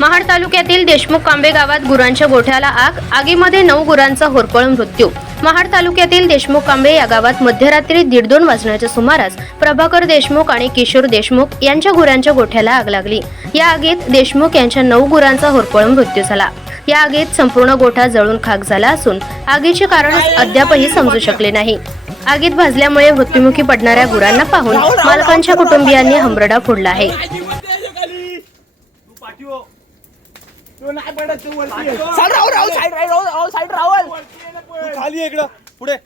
महाड तालुक्यातील देशमुख कांबे गावात गुरांच्या गोठ्याला आग आगीमध्ये नऊ गुरांचा होरपळून मृत्यू. महाड तालुक्यातील देशमुख कांबे या गावात मध्यरात्री दीड दोन वाजण्याच्या सुमारास प्रभाकर देशमुख आणि किशोर देशमुख यांच्या गुरांच्या गोठ्याला आग लागली. या आगीत देशमुख यांच्या नऊ गुरांचा होरपळून मृत्यू झाला. या आगीत संपूर्ण गोठा जळून खाक झाला असून आगीचे कारण अद्यापही समजू शकले नाही. आगीत भाजल्यामुळे मृत्युमुखी पडणाऱ्या गुरांना पाहून मालकांच्या कुटुंबियांनी हंबरडा फोडला आहे. Side Rahul Rahul side Rahul Rahul side Rahul. तू खाली ये इकडं. पुढे.